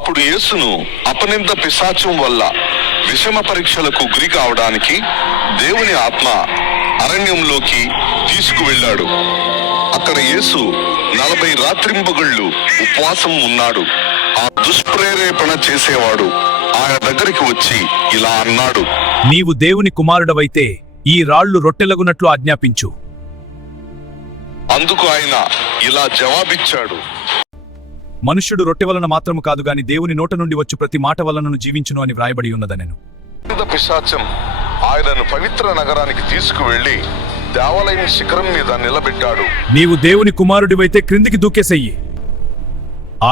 అప్పుడు యేసును అపనింద పిశాచం వల్ల విషమ పరీక్షలకు గురి కావడానికి దేవుని ఆత్మ అరణ్యంలోకి తీసుకువెళ్ళాడు. అక్కడ యేసు 40 రాత్రింబగళ్ళు ఉపవాసం ఉన్నాడు. ఆ దుష్ప్రేరేపణ చేసేవాడు ఆయన దగ్గరికి వచ్చి ఇలా అన్నాడు, నీవు దేవుని కుమారుడవైతే ఈ రాళ్లు రొట్టెలగునట్లు ఆజ్ఞాపించు. అందుకు ఆయన ఇలా జవాబిచ్చాడు, మనుష్యుడు రొట్టె వలన మాత్రము కాదు గాని దేవుని నోట నుండి వచ్చు ప్రతి మాట వలనను జీవించును అని వ్రాయబడి ఉన్నదనెను. పిశాచం ఆయనను పవిత్ర నగరానికి తీసుకువెళ్లి దేవాలయం శిఖరం మీద నిలబెట్టాడు. నీవు దేవుని కుమారుడివైతే క్రిందికి దూకేసెయ్యి.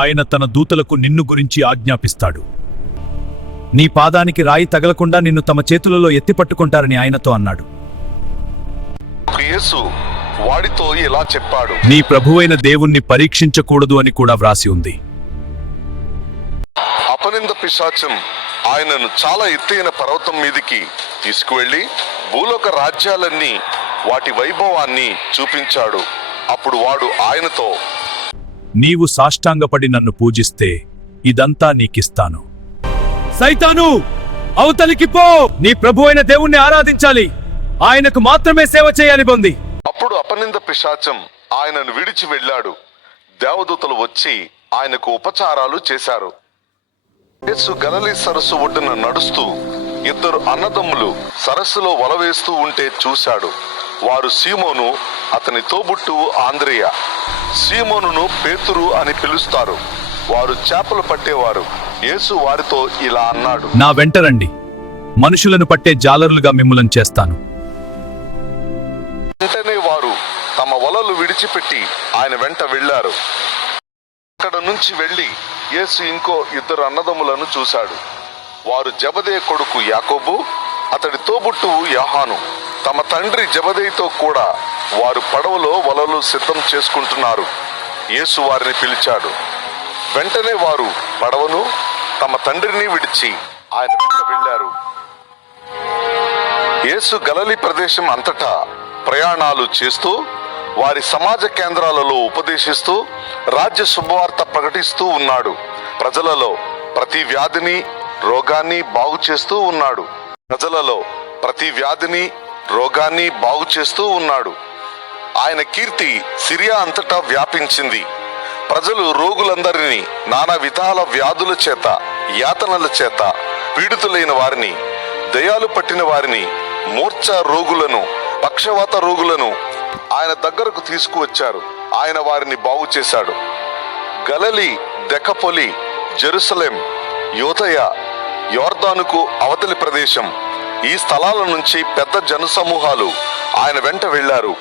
ఆయన తన దూతలకు నిన్ను గురించి ఆజ్ఞాపిస్తాడు. నీ పాదానికి రాయి తగలకుండా నిన్ను తమ చేతులలో ఎత్తిపట్టుకుంటారని ఆయనతో అన్నాడు. యేసు వాడితో ఇలా చెప్పాడు, నీ ప్రభువైన దేవుణ్ణి పరీక్షించకూడదు అని కూడా వ్రాసి ఉంది. అపనింద పిశాచం ఆయనను చాలా ఎత్తైన పర్వతం మీదికి తీసుకువెళ్లి భూలోక రాజ్యాలన్నీ వాటి వైభవాన్ని చూపించాడు. అప్పుడు వాడు ఆయనతో, నీవు సాష్టాంగపడి నన్ను పూజిస్తే ఇదంతా నీకిస్తాను. సైతాను, అవతలికి పో! నీ ప్రభువైన దేవుణ్ణి ఆరాధించాలి, ఆయనకు మాత్రమే సేవ చేయాలి బొంది. అప్పుడు అపనింద పిశాచం ఆయనను విడిచి వెళ్ళాడు. దేవదూతలు వచ్చి ఆయనకు ఉపచారాలు చేశారు. యేసు గలిలీ సరస్సు ఒడ్డున నడుస్తూ 2 అన్నదమ్ములు సరస్సులో వలవేస్తూ ఉంటే చూశాడు. వారు సీమోను, అతని తోబుట్టువు ఆంద్రేయ. సీమోనును పేతురు అని పిలుస్తారు. వారు చేపలు పట్టేవారు. యేసు వారితో ఇలా అన్నాడు, నా వెంట రండి, మనుషులను పట్టే జాలరులుగా మిమ్ములను చేస్తాను. వెంటనే వారు తమ వలలు విడిచిపెట్టి ఆయన వెంట వెళ్లారు. అక్కడ నుంచి వెళ్లి యేసు ఇంకో 2 అన్నదమ్ములను చూశాడు. వారు జెబెదయి కొడుకు యాకోబు, అతడి తోబుట్టువు యోహాను. తమ తండ్రి జెబెదయితో కూడా వారు పడవలో వలలు సిద్ధం చేసుకుంటున్నారు. యేసు వారిని పిలిచాడు. వెంటనే వారు పడవను తమ తండ్రిని విడిచి ఆయన వెంట వెళ్లారు. యేసు గలిలీ ప్రదేశం అంతటా ప్రయాణాలు చేస్తూ వారి సమాజ కేంద్రాలలో ఉపదేశిస్తూ రాజ్య శుభవార్త ప్రకటిస్తూ ఉన్నాడు. ప్రజలలో ప్రతి వ్యాధిని రోగాన్ని బాగు చేస్తూ ఉన్నాడు. ఆయన కీర్తి సిరియా అంతటా వ్యాపించింది. ప్రజలు రోగులందరినీ, నానా విధాల వ్యాధుల చేత, యాతనల చేత పీడితులైన వారిని, దయ్యాలు పట్టిన వారిని, మూర్ఛ రోగులను, పక్షవాత రోగులను ఆయన దగ్గరకు తీసుకువచ్చారు. ఆయన వారిని బాగు చేశాడు. గలిలీ, దెకపొలి, జెరూసలేం, యూదయ, యోర్దానుకు అవతలి ప్రదేశం, ఈ స్థలాల నుంచి పెద్ద జనసమూహాలు ఆయన వెంట వెళ్లారు.